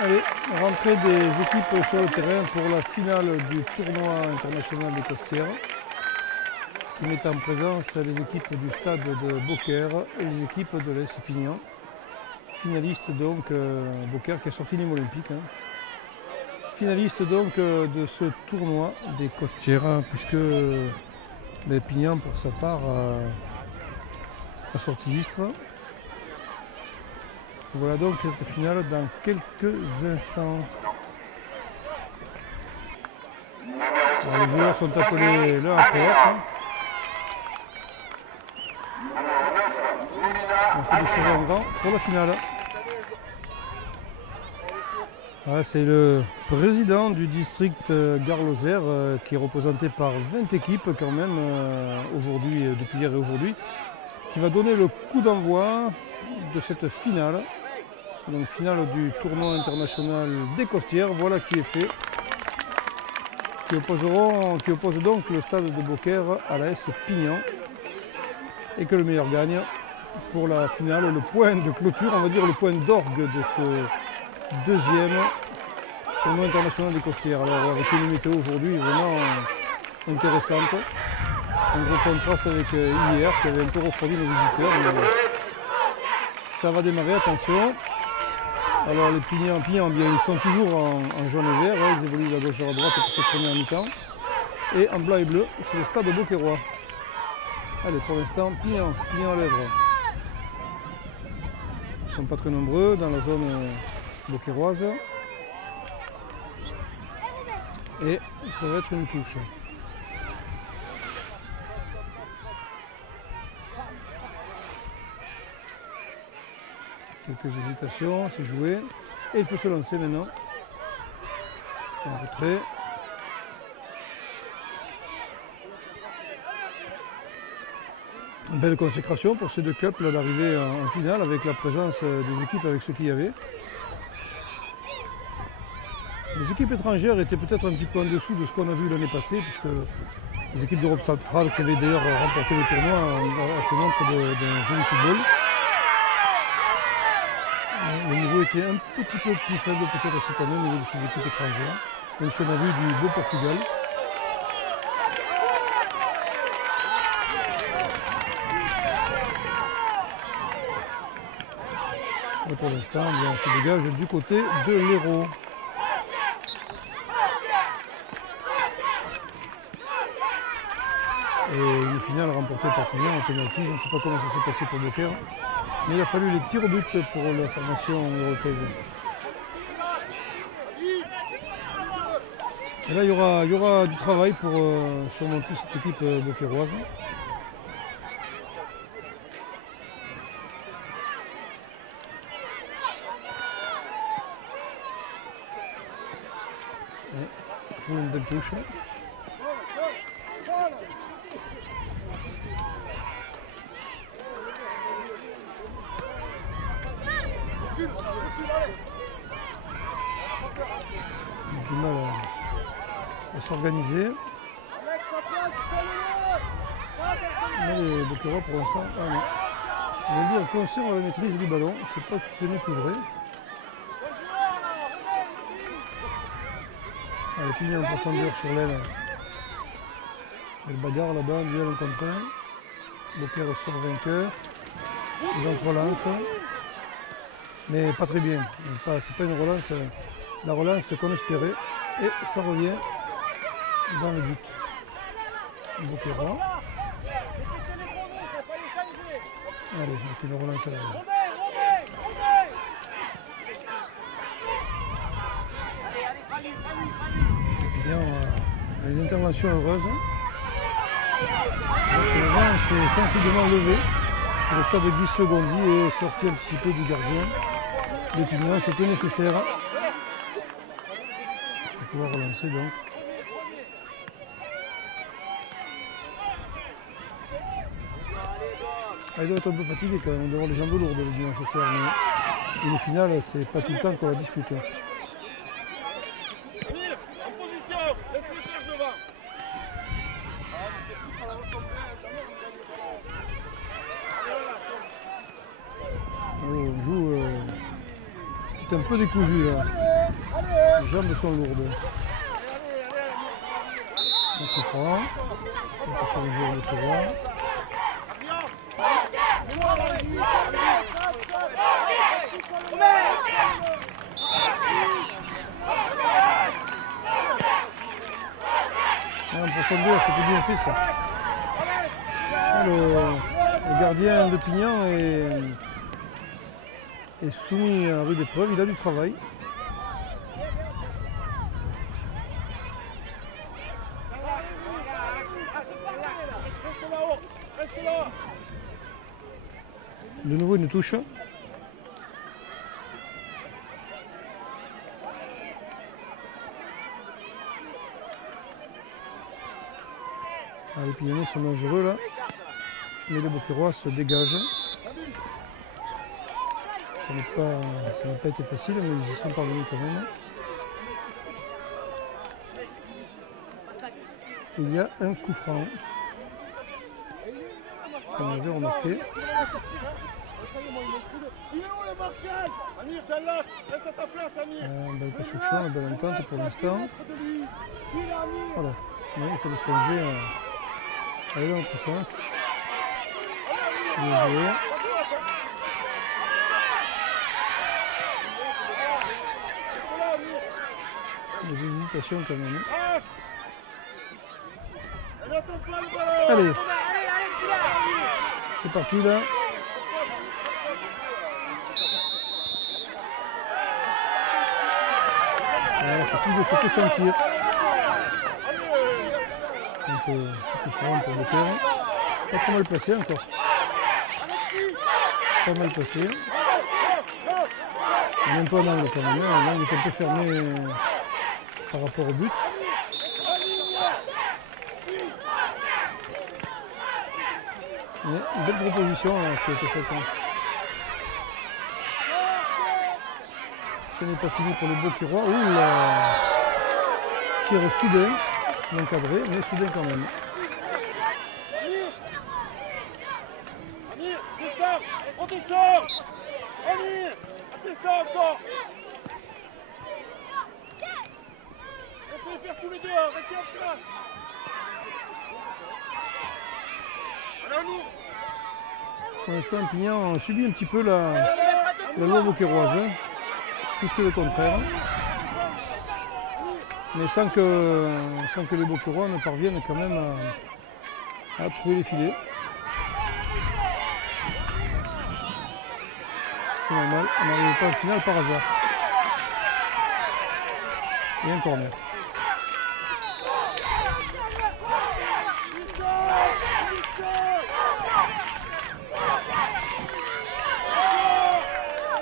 Allez, rentrée des équipes sur le terrain pour la finale du tournoi international des Costières, qui met en présence les équipes du stade de Beaucaire et les équipes de l'AS Pignan. Finaliste donc, Beaucaire qui a sorti l'hymne olympique. Finaliste donc de ce tournoi des Costières, puisque les Pignan pour sa part a sorti Istres. Voilà donc cette finale dans quelques instants. Alors, les joueurs sont appelés l'un après l'autre. On fait des choses en grand pour la finale. Voilà, c'est le président du district Gare-Lozère qui est représenté par 20 équipes quand même aujourd'hui, depuis hier et aujourd'hui, qui va donner le coup d'envoi de cette finale. Donc finale du tournoi international des Costières, voilà qui est fait. Qui oppose donc le stade de Beaucaire à l'AS Pignan. Et que le meilleur gagne pour la finale, le point de clôture, on va dire le point d'orgue de ce deuxième tournoi international des Costières. Alors avec une météo aujourd'hui vraiment intéressante. Un gros contraste avec hier qui avait un peu refroidi nos visiteurs. Mais ça va démarrer, attention. Alors les Pignans, ils sont toujours en jaune et vert, ils évoluent de la gauche vers la droite pour cette première mi-temps. Et en blanc et bleu, c'est le stade beaucairois. Allez, pour l'instant, Pignan à l'œuvre. Ils ne sont pas très nombreux dans la zone beaucairoise. Et ça va être une touche. Quelques hésitations, c'est joué. Et il faut se lancer maintenant. En retrait. Une belle consécration pour ces deux couples d'arriver en finale avec la présence des équipes avec ce qu'il y avait. Les équipes étrangères étaient peut-être un petit peu en dessous de ce qu'on a vu l'année passée, puisque les équipes d'Europe centrale qui avaient d'ailleurs remporté le tournoi ont fait montre d'un joli football. Le niveau était un petit peu plus faible peut-être cette année au niveau de ces équipes étrangères, même si on a vu du beau Portugal. Et pour l'instant, on se dégage du côté de l'Hérault. Et une finale remportée par Pignan en pénalty. Je ne sais pas comment ça s'est passé pour Beaucaire. Mais il a fallu les tirs au but pour la formation héraultaise. Et là, il y aura du travail pour surmonter cette équipe beaucairoise. Et une belle touche. Du mal à s'organiser. Mais les Beaucairois pour l'instant, je veux dire, conserve la maîtrise du ballon, ce n'est plus vrai. Le Pignan en profondeur sur l'aile. Elle bagarre là-bas, duel en contre un. Beaucaire sort vainqueur. Et donc relance. Mais pas très bien. C'est pas une relance. La relance qu'on espérait. Et ça revient dans le but. Beaucairois. Allez, donc une relance à l'arrière. Il y a une intervention heureuse. Le vent s'est sensiblement levé sur le stade de Guy Segondi et sortie anticipée du gardien. Le Pignan, c'était nécessaire. On va pouvoir relancer donc. Il doit être un peu fatigué quand même, on doit avoir les jambes lourdes le dimanche soir. Mais une finale, c'est pas tout le temps qu'on la dispute. On joue, c'est un peu décousu là. Les jambes sont lourdes. Un coup franc. C'est sur le joueur de Courroie. En profondeur, c'était bien fait ça. Le gardien de Pignan est soumis à rude épreuve, il a du travail. De nouveau une touche. Ah, les Pignonnais sont dangereux là, mais les Beauquerrois se dégagent. Ça n'a pas été facile, mais ils y sont parvenus quand même. Il y a un coup franc. On avait remarqué. Belle construction, une belle entente pour l'instant. Voilà. Mais il faut le songer à aller dans l'autre sens. Bien joué. Il y a des hésitations quand même. Allez. C'est parti là. La fatigue se fait sentir. Donc, petit coup franc pour Beauquerrois. Pas trop mal placé encore. Pas mal placé. On est un peu en angle quand même. Là, on est un peu fermé par rapport au but. Mais une belle proposition là, qui a été faite. Ce n'est pas fini pour le Beauquerrois. Ouh là, tir soudain, encadré, mais soudain quand même. Pour l'instant, Pignan subit un petit peu la loi beauquerroise, plus que le contraire. Mais sans que les Beauquerrois ne parviennent quand même à trouver les filets. C'est normal, on n'arrive pas en finale par hasard. Et un corner.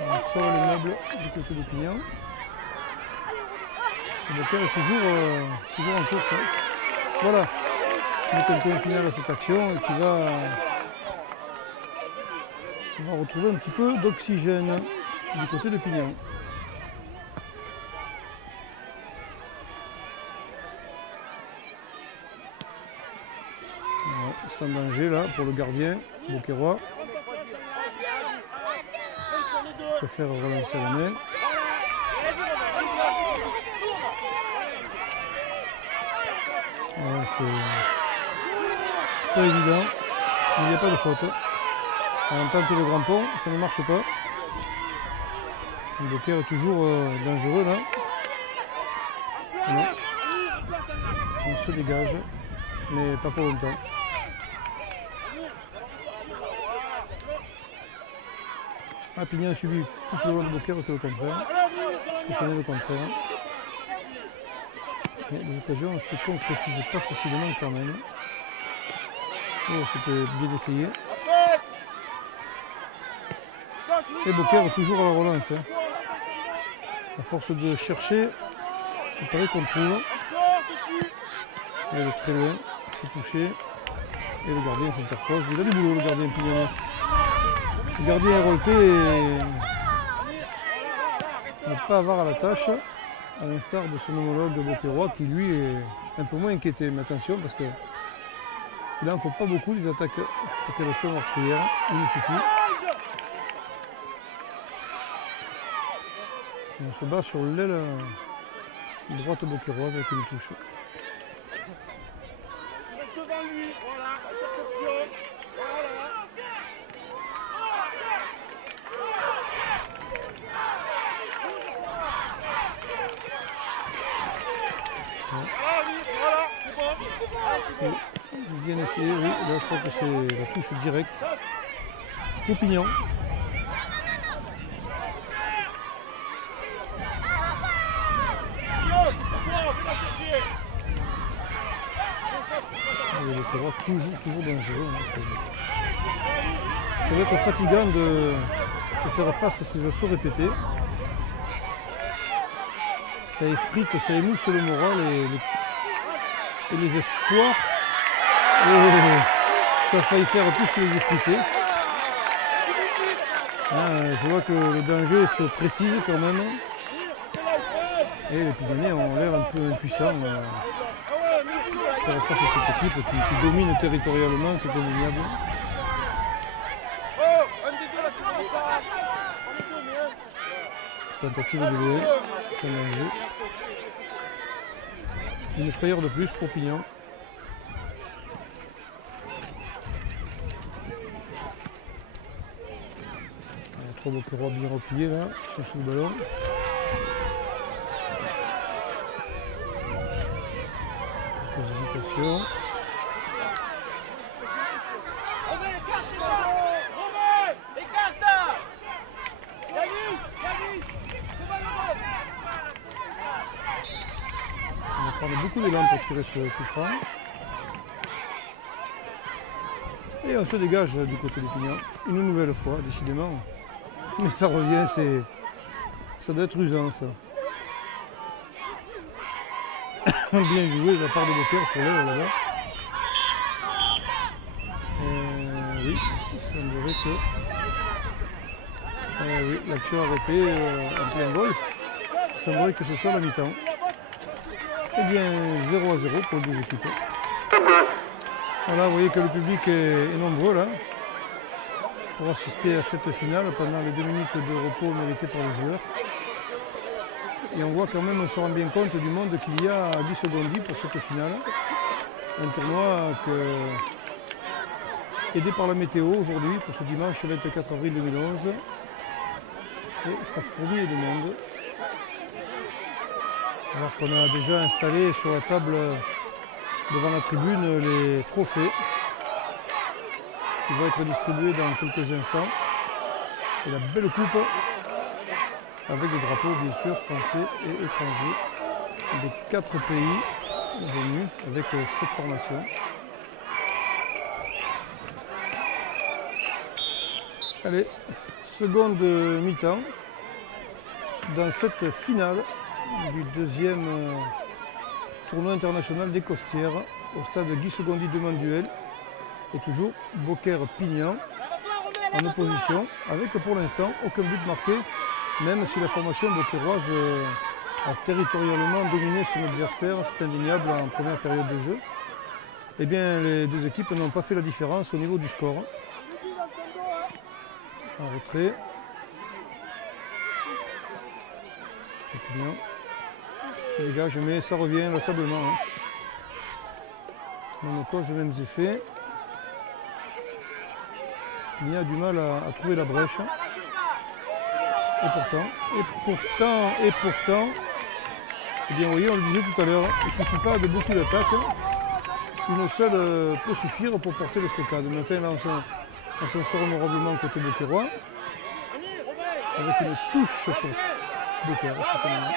On sort les meubles du côté de Pignan. Le Beauquerrois est toujours en course. Voilà, il met un point final à cette action et qui va retrouver un petit peu d'oxygène du côté de Pignan. Voilà, sans danger là pour le gardien Beauquerrois. Il préfère relancer la main. Ouais, c'est pas évident, mais il n'y a pas de faute. On tente le grand pont, ça ne marche pas. Le Beauquerrois est toujours dangereux là. Non. On se dégage, mais pas pour longtemps. Ah, Pignan a subi plus le long de Beauquerrois que le contraire. Plus le contraire. Mais les occasions ne se concrétisent pas facilement quand même. Oh, c'était bien essayé. Et Beauquerrois toujours à la relance. À force de chercher, il paraît qu'on trouve. Il est très loin, c'est touché. Et le gardien s'interpose. Il a du boulot, le gardien Pignonnais. Le gardien est revolté et n'est pas avare à la tâche, à l'instar de son homologue de Beauquerrois qui lui est un peu moins inquiété. Mais attention parce que il n'en faut pas beaucoup des attaques pour qu'elles soient meurtrières. Il suffit. Et on se bat sur l'aile Droite Beauquerroise avec une touche. Devant lui, voilà, interception. Voilà. Voilà, c'est bon. Bien essayé, oui. Là, je crois que c'est la touche directe. Popignan. Le Beauquerrois toujours dangereux. Hein. Ça va être fatigant de faire face à ces assauts répétés. Ça effrite, ça émousse le moral et les espoirs. Et ça a failli faire plus que les effriter. Je vois que le danger se précise quand même. Et les Pignonnais ont l'air un peu impuissants. Faire face à cette équipe qui domine territorialement, c'est indéniable. Tentative de louer, c'est un danger. Une frayeur de plus pour Pignan. Trois Beauquerrois bien repliés là, ils sont sous le ballon. Quelques hésitations. On va prendre beaucoup d'élan pour tirer ce coup franc. Et on se dégage du côté de Pignan. Une nouvelle fois, décidément. Mais ça revient, ça doit être usant ça. Bien joué de la part de Beauquerrois sur l'aile là-bas. Oui, il semblerait que... oui, l'action arrêtée en plein vol. Il semblerait que ce soit la mi-temps. Eh bien, 0-0 pour les deux équipes. Voilà, vous voyez que le public est nombreux là pour assister à cette finale pendant les 2 minutes de repos méritées par les joueurs. Et on voit quand même, on se rend bien compte du monde qu'il y a à Guy Segondi pour cette finale. Un tournoi aidé par la météo aujourd'hui pour ce dimanche 24 avril 2011. Et ça fourmille de monde. Alors qu'on a déjà installé sur la table devant la tribune les trophées qui vont être distribués dans quelques instants. Et la belle coupe avec des drapeaux bien sûr français et étrangers des 4 pays venus avec cette formation. Allez, seconde mi-temps dans cette finale du deuxième tournoi international des Costières au stade Guy Segondi de Manduel. Et toujours Beauquerrois-Pignan en opposition avec pour l'instant aucun but marqué, même si la formation beauquerroise a territorialement dominé son adversaire, c'est indéniable en première période de jeu. Eh bien les deux équipes n'ont pas fait la différence au niveau du score. En retrait. Et Pignan se dégage, mais ça revient inlassablement. On cause les mêmes effets. Il a du mal à trouver la brèche. Et pourtant, eh bien, vous voyez, on le disait tout à l'heure, il ne suffit pas de beaucoup d'attaques. Une seule peut suffire pour porter le stockade. Mais enfin, là, on s'en sort honorablement côté Beauquerrois. Avec une touche pour Beauquerrois, certainement.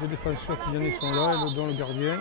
Deux défenseurs qui sont là, dont le gardien.